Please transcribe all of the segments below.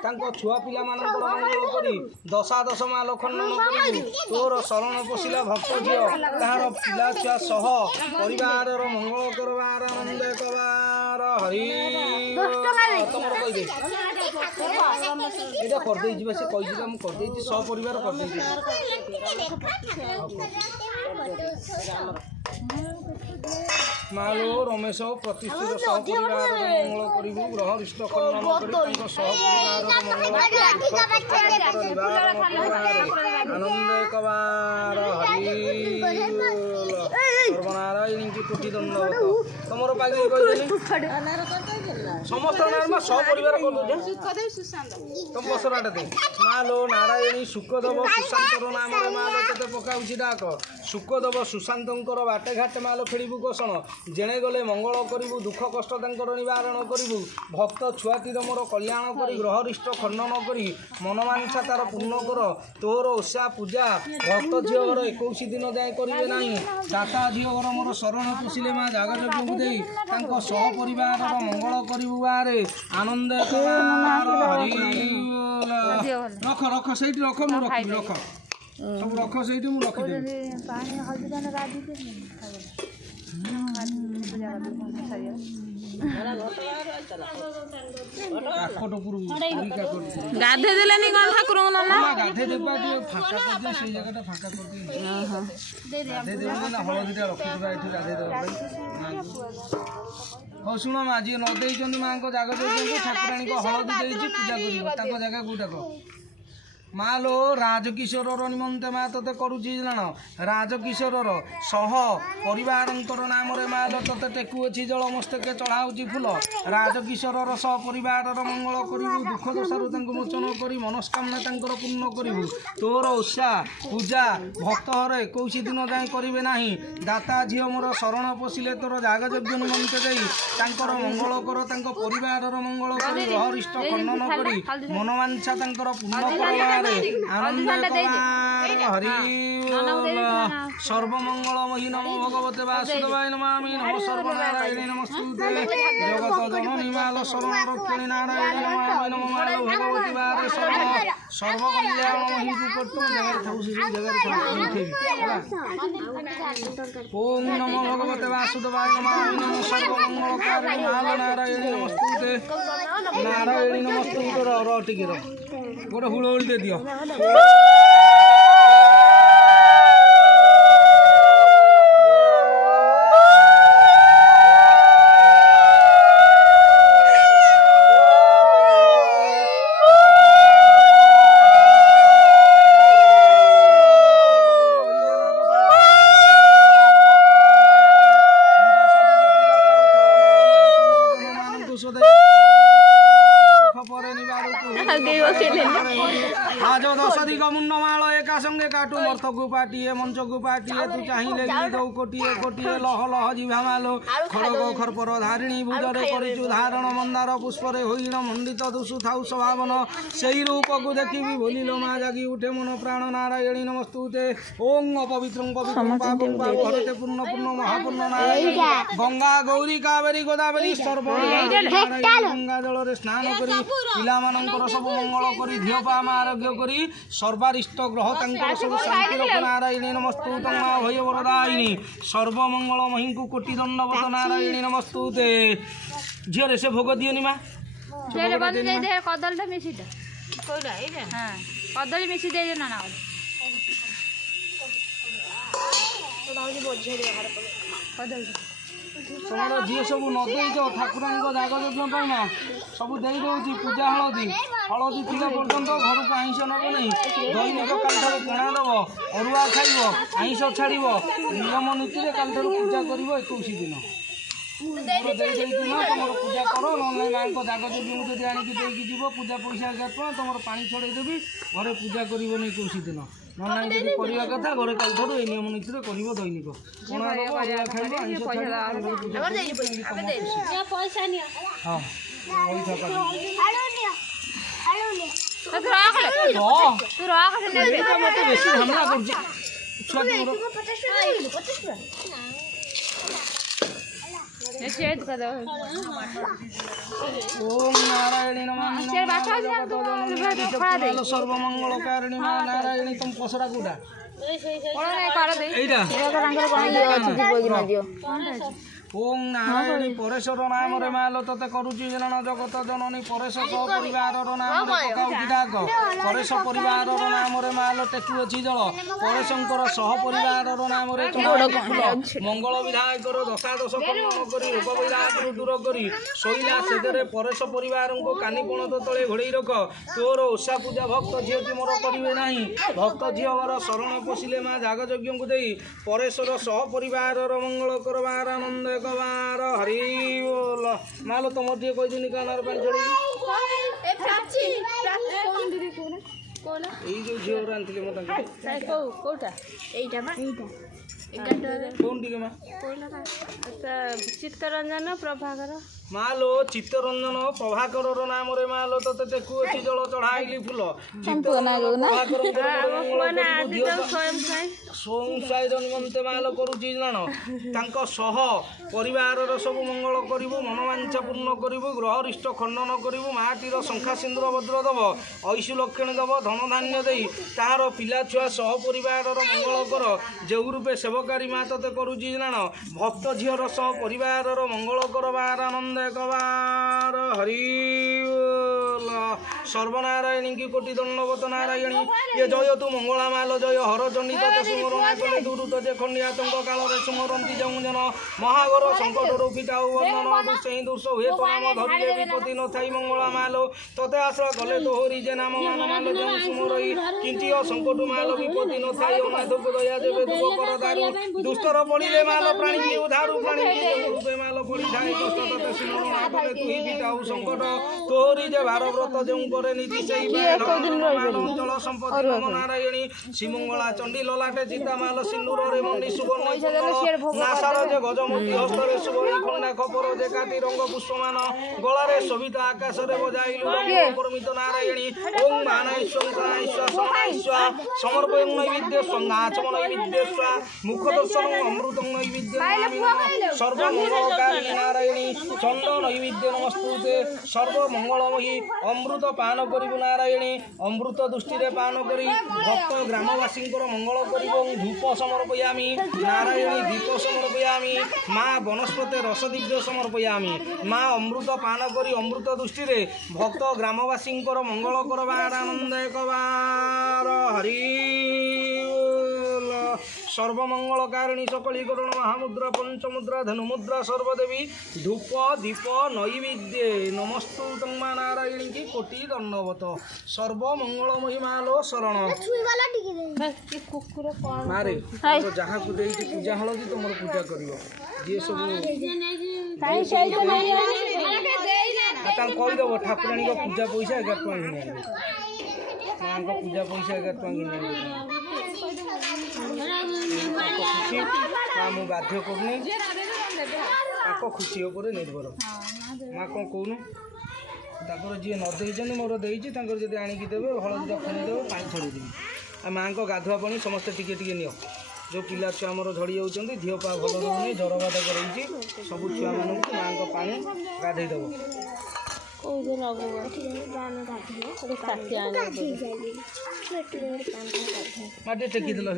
छुआ पिला मानकर मंगल करी दशा दश माल खंडन करू तोर शरण पशिला भक्त झील तार पिला छुआ सह परिवार मंगल करवार आनंद कबार हरि तुम कहीदे ये करदे से कही करदे सपरिवार करदे मालो रमेश प्रतिष्ठित सहपरिवार मंगल करू ग्रह रिष्ट खंडन कर आनंद कबार सर्वनारायण की कोटि दंड तुम समस्त सपरिवार तुम बसराटे दे मालो नारायणी सुखदेव सुशांतर नाम मालो ते पकाऊँ डाक सुखदेव सुशांतर बाटे घाटे मालो खेलू गोषण जेणे गले मंगल करू दुख कष्ट निवारण करू भक्त छुआतीर मोर कल्याण कर ग्रहरिष्ट खंडन कर मनमांसा तार पूर्ण कर तोर ओषा पूजा भक्त झील घर 21 दिन जाए करेंगे ना दाता झील घर मोर शरण पशिले माँ जागजज्ञ दे सहपरिवार मंगल करू गाँव आनंद रख रख से रख मु रख रख सब रख से रखिदेवी गाधे देलानी कौन ठाकुर गाधे देवा फाँका कर से जगह फाँका कर गाधे देव हलदी रखिदा ये गाधे देव हाँ शुण माँ जी नदे माँ को जगह ठाकुराणी को हलदी दे पूजा कर जगह कौटाक माँ लो राजकिशोर निमंते माँ ते करुची जान राजकिशोर सह परिवार नाम माँ ते टेकुअछि जल मस्तके चढ़ाऊँगी फूल राजकिशोर सह परिवार मंगल करू दुख दशारू मोचन कर मनस्कामना पूर्ण करू तोर ओषा पूजा भक्त हर 21 दिन जाए करेंगे ना दाता झील मोर शरण पशिले तोर जागयज्ञ निमंते दे मंगल कर परिवार मंगल कर ग्रहरिष्ट खंडन कर मनमांसा पूर्ण कर आनंद हरि सर्वमंगलमयी नमो भगवते वासुदेवाय नमामि नमो सर्वनारायणे नमस्तुते जगत जननी माल शरण रक्षिणी नारायणी नमामि नमो मालो भगवती वारे सर्वकल्याणमयी कुटुम जगत थाउसी जगत ओम नमो भगवते वासुदेवाय नमामि नमो सर्वमंगलकारिणे माल नारायणी नमस्तुते नारायणी नमस्तुते र टिके र गोटे हुड़हुड़ दे दियो आज 10 दिग मुंडमाल एका संगे काटू मर्थ को पाटिए मंच को पाटिए तू चाहिए दौ कोटिए कोटिए लह लह जिभा मालो खड़ग खरपर धारिणी भुजरे करिचु धारण मंदार पुष्परे होइण मंडित दुसु थाउ स्वभावन सेई रूप को देखी भूलिलो माँ जागी उठे मन प्राण नारायणी नमस्तुते ओं अपवित्रं पवित्रं पापं पापहरते पूर्ण पूर्ण महापूर्ण नारायणी गंगा गौरी कावेरी गोदावरी सर्व गंगा जल स्नान करी पिला मानकर सब मंगल करी धिओपाम आरोग्य करी सर्वारिष्ट ग्रह तांकर सब शांति रख नारायणी नमस्तुते माँ भय वरदायिनी सर्वमंगलमयी को कोटि दंडवत नारायणी नमस्तुते झील से भोग दियोनी माँ कदल मिसी कदली मिसी दे ना तुम्हारा जी सब नदी ठाकुराणी जागयज्ञ ना सब दे दूसरी पूजा हलदी हलदी थी पर्यटन घर को आईष नब नहीं दैनिक काल पणा दब अरुआ खाइब आईष छाड़ नियम नीति काल पूजा कर 21 दिन तुम पूजा कर ना माँ जागयज्ञ जब आणिकी जीव पूजा पैसा 1000 टଙ୍କା तुम पानी छड़ेदेवी घरे पूजा कर 21 दिन ना जी करवा कथा घरे काल ये नियम नीति कर दैनिक पणा दब अरुआ खाइब आईष हाँ बेसी हमला कर छेद कर दो ओम नारायणी नमः शेर बाछा आज ना तो खड़ा दे सर्वमंगलकारिणी मां नारायणी तुम पसरा गुडा कोन कर दे एइटा एकर रंग कोन अछि पोइना दियो ओम नारायणी परेश्वर नाम रे मालो तते करूची जनन जगत जननी परेश परिवार नाम रे पकाउची डाक परेश परिवार नाम रे मालो टेकुअछि जल परेशंकर सह परिवार नाम रे मंगल विधायक दशा दश कर्ण करी रोग विधायक दूर करी सोइला सेदरे परेश परिवार को कानी पणत तले घोड़ई रख तोर ओषा पूजा भक्त झीटी मोर करिवे नाही भक्त झीवर शरण पशिले मां जाग यज्ञ को देई परेश्वर सह परिवार मंगल करबार आनंद गवार हरि बोल मालो तुम टे कह दिन कानार पानी चढ़ी এই যে ঝিও রান্তিলে মত কোটা এইটা মা কোন দিকে মা আচ্ছা চিত্তরঞ্জন প্রভাকর मालो चित्तरंजन प्रभाकर नाम रे मालो तते टेकुअछि जल चढ़ाइली फूल स्वयं निमंते मालो करूची जान तांको सह परिवार सब मंगल करिवु मनोवांछा पूर्ण करिवु ग्रहरिष्ट खंडन करिवु माटीर शंखा सिंदूर भद्र दब ऐशु लक्षण दब धन धान्य देई तार पिला छुआ सह परिवार मंगल कर जो रूपे सेवकारी मा तते करूची जान भक्त झीर सह परिवार मंगल करबार आनंद कबार हरि सर्वनारायणी की कोटि दंडवत नारायणी ये जय तू मंगला माल जय हर चंडी तते सुमरण कले दूर तजे खंडिया तंग काल रे सुमरंती जं जन महागर संकट रोकिटाउ वर्णन दुसई दुस हुए तो नाम धरिले विपत्ति न थाई मंगला माल तते आश्रय कले तोहरी जे नाम मान माल जं सुमरई किंची संकट माल विपत्ति न थाई अनाथ दया देवे दुख कर दारु दुष्टर पड़िले माल प्राणी की उधारु प्राणी की रूपे माल पड़ी थाई कष्ट तते सुमरण कले तू ही बिटाउ संकट तोहरी जे भारव्रत जं करे नीति सही चल संपत्ति नम नारायणी श्रीमंगला चंडी ललाटे चिता माल सिंदूर रे मंडी सुवर्ण नासार जे गजमुखी हस्तरे सुवर्ण खंडा खपर जे काती रंग पुष्पमान गलारे शोभित आकाश रे बजाइलु रंग परमित नारायणी ओम मानैश्वर समानैश्वर समर्पयं नैवेद्य संगाचम नैवेद्य स्वा मुख दर्शन अमृतं नैवेद्य सर्व मंगलकारिणी नारायणी चंड नैवेद्य नमस्तुते सर्व मंगलमयी अमृत पान करिबु नारायणी अमृत दृष्टि रे पान करी भक्त ग्रामवासी मंगल करिबो धूप समर्पयामि नारायणी दीप समर्पयामि माँ वनस्पति रस दिव्य समर्पयामि माँ अमृत पान करी अमृत दृष्टि रे भक्त ग्रामवासी मंगल करबार आनंद कबार हरि सर्वमंगलकारिणी सकलीकरण महामुद्रा पंचमुद्रा धनुमुद्रा सर्वदेवी धूप दीप नैवेद्य नमस्तु तंमा नारायणी की कोटि दंडवत सर्वमंगलमयी मालो शरण मारे तो जहाँ को देई पूजा हलदी तुम पूजा करियो जे सब कहीदेव ठाकुराणी पूजा पैसा 11 टଙ୍କା माँ पूजा पैसा 11 टଙ୍କା खुशी माँ मुझे बाध्य करनी खुशी उपर निर्भर माँ कौन कहून जी नदेन मोर देती आणिकी देवे हलदी खुणीदेव पा छड़ीदेवी आ माँ को गाधुआ पानी समस्ते टिके टिके नियो जो पिला छुआ मोर झड़ी जाऊँच देह पा भल रोनी जर बात कर सब छुआ मानक माँ को पानी गाधेदेव माटी टेकी दिल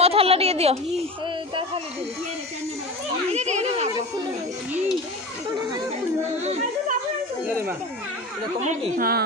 मथल टिके दियो हाँ